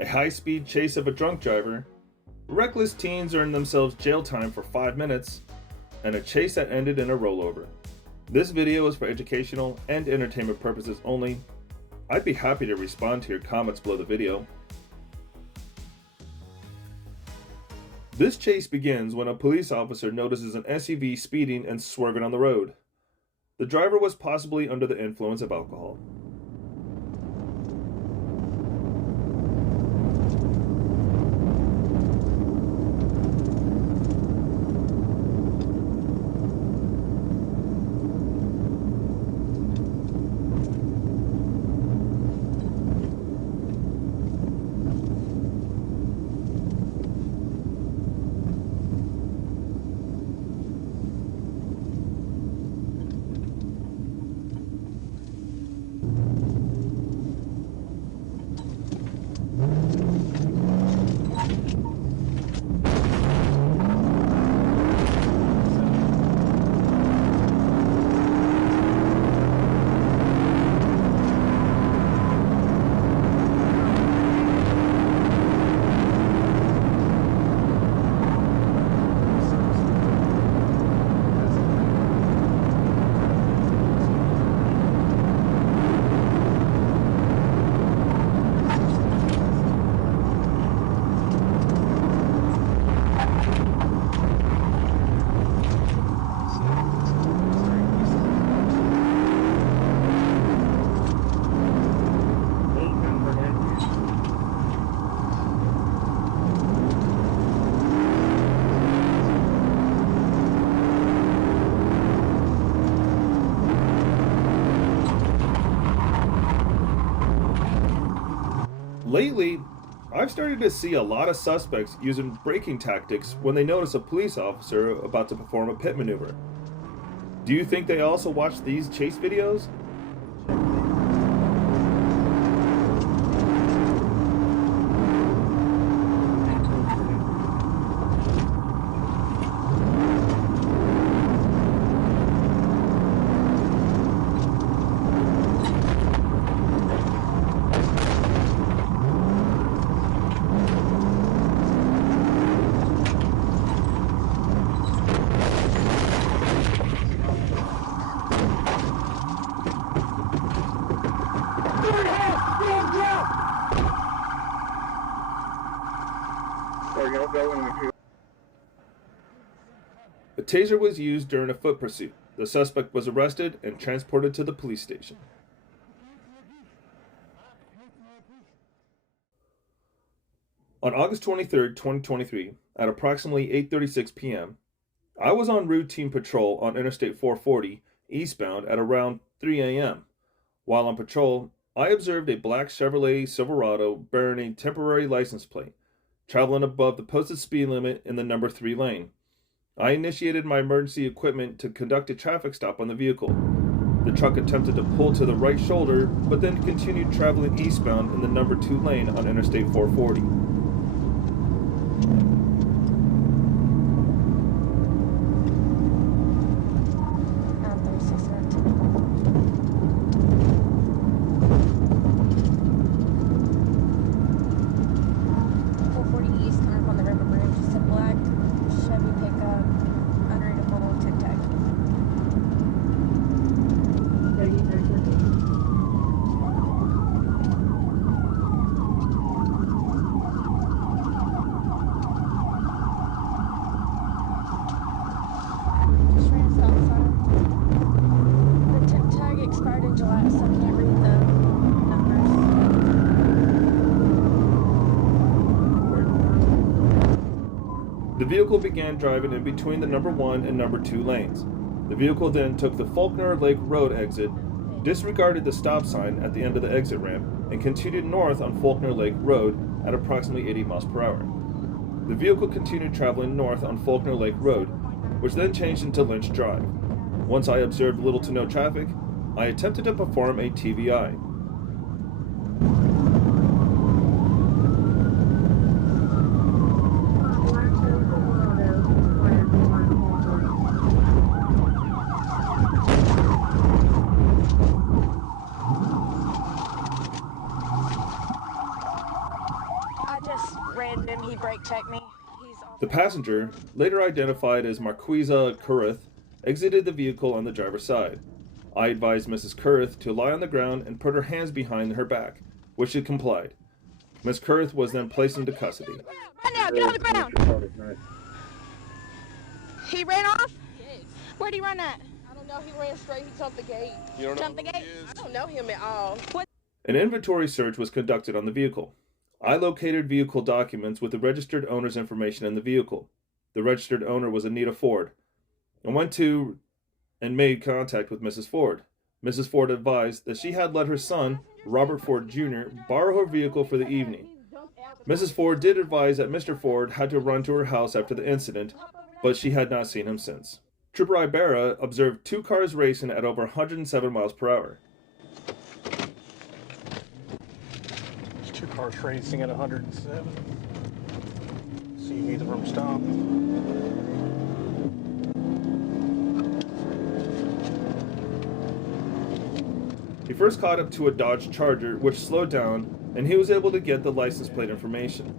a high-speed chase of a drunk driver, reckless teens earned themselves jail time for 5 minutes, and a chase that ended in a rollover. This video is for educational and entertainment purposes only. I'd be happy to respond to your comments below the video. This chase begins when a police officer notices an SUV speeding and swerving on the road. The driver was possibly under the influence of alcohol. Lately, I've started to see a lot of suspects using braking tactics when they notice a police officer about to perform a pit maneuver. Do you think they also watch these chase videos? A taser was used during a foot pursuit. The suspect was arrested and transported to the police station. On August 23, 2023, at approximately 8:36 p.m., I was on routine patrol on Interstate 440 eastbound at around 3 a.m. While on patrol, I observed a black Chevrolet Silverado bearing a temporary license plate, traveling above the posted speed limit in the number 3 lane. I initiated my emergency equipment to conduct a traffic stop on the vehicle. The truck attempted to pull to the right shoulder, but then continued traveling eastbound in the number 2 lane on Interstate 440. The vehicle began driving in between the number 1 and number 2 lanes. The vehicle then took the Faulkner Lake Road exit, disregarded the stop sign at the end of the exit ramp, and continued north on Faulkner Lake Road at approximately 80 miles per hour. The vehicle continued traveling north on Faulkner Lake Road, which then changed into Lynch Drive. Once I observed little to no traffic, I attempted to perform a TVI. rammed him. He brake checked me. The passenger, later identified as Marquisa Currith, exited the vehicle on the driver's side. I advised Mrs. Currith to lie on the ground and put her hands behind her back, which she complied. Miss Currith was then placed into custody. Right now, get on the ground. He ran off? Yes. Where'd he run at? I don't know. He ran straight. He jumped the gate. You don't know Jump the who gate? he is? I don't know him at all. What? An inventory search was conducted on the vehicle. I located vehicle documents with the registered owner's information in the vehicle. The registered owner was Anita Ford. I went to and made contact with Mrs. Ford. Mrs. Ford advised that she had let her son, Robert Ford Jr., borrow her vehicle for the evening. Mrs. Ford did advise that Mr. Ford had to run to her house after the incident, but she had not seen him since. Trooper Ibarra observed two cars racing at over 107 miles per hour. There's two cars racing at 107. See if either of them stop. He first caught up to a Dodge Charger, which slowed down, and he was able to get the license plate information.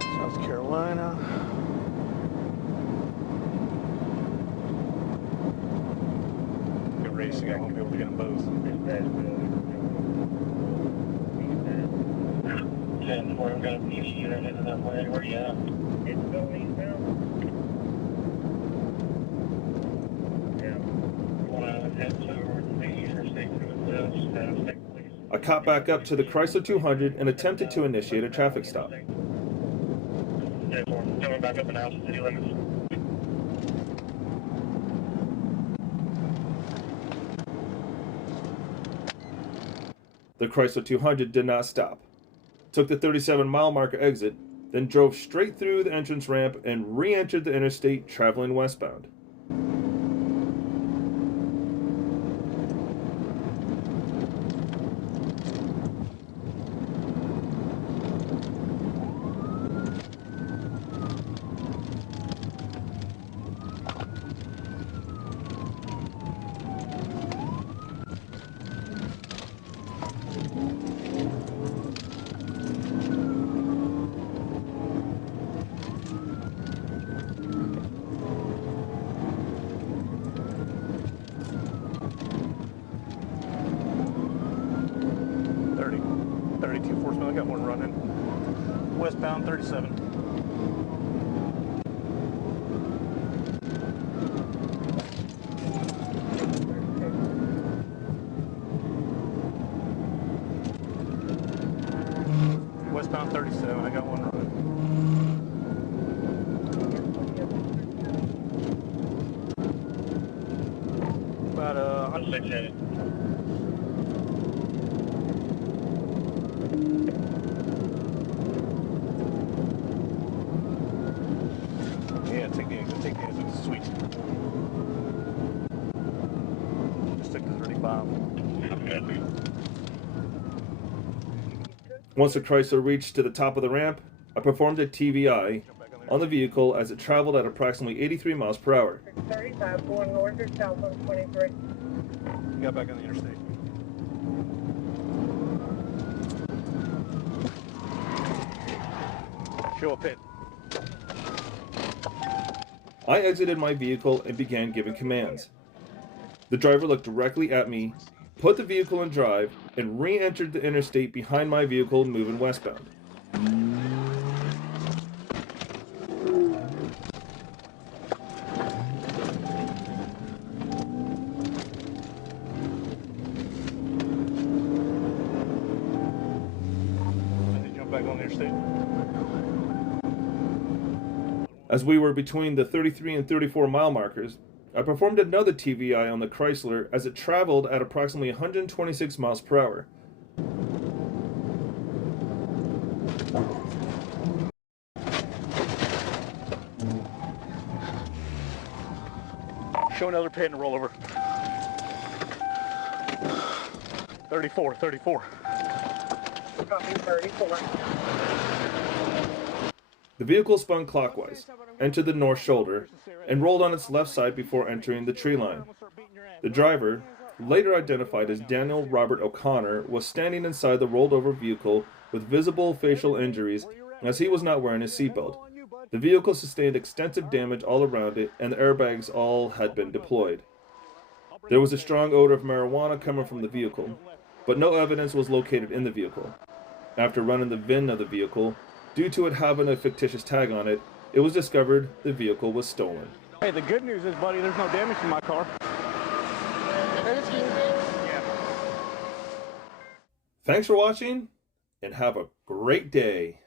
South Carolina. They're racing. I won't be able to get them both. 10-4, we've got a PC unit into that way. Where you at? It's going eastbound. Yeah. Want to head to the interstate to the state police. I caught back up to the Chrysler 200 and attempted to initiate a traffic stop. 10-4, coming back up and out to city limits. The Chrysler 200 did not stop. Took the 37-mile marker exit, then drove straight through the entrance ramp and re-entered the interstate traveling westbound. I got one running. Westbound 37. Westbound 37, I got one running. About 106. Yeah, take the exit, it's sweet. Just stick to 35. Once the Chrysler reached to the top of the ramp, I performed a TVI on the vehicle as it traveled at approximately 83 miles per hour. 35 going north or south on 23. Got back on the interstate. Show a pit. I exited my vehicle and began giving commands. The driver looked directly at me, put the vehicle in drive, and re-entered the interstate behind my vehicle moving westbound. Did you jump back on the interstate? As we were between the 33 and 34 mile markers, I performed another TVI on the Chrysler as it traveled at approximately 126 miles per hour. Show another pit and roll over. 34, 34. Copy 34. The vehicle spun clockwise, entered the north shoulder, and rolled on its left side before entering the tree line. The driver, later identified as Daniel Robert O'Connor, was standing inside the rolled over vehicle with visible facial injuries as he was not wearing his seatbelt. The vehicle sustained extensive damage all around it, and the airbags all had been deployed. There was a strong odor of marijuana coming from the vehicle, but no evidence was located in the vehicle. After running the VIN of the vehicle, due to it having a fictitious tag on it, it was discovered the vehicle was stolen. Hey, the good news is, buddy, there's no damage to my car. Thanks for watching, and have a great day.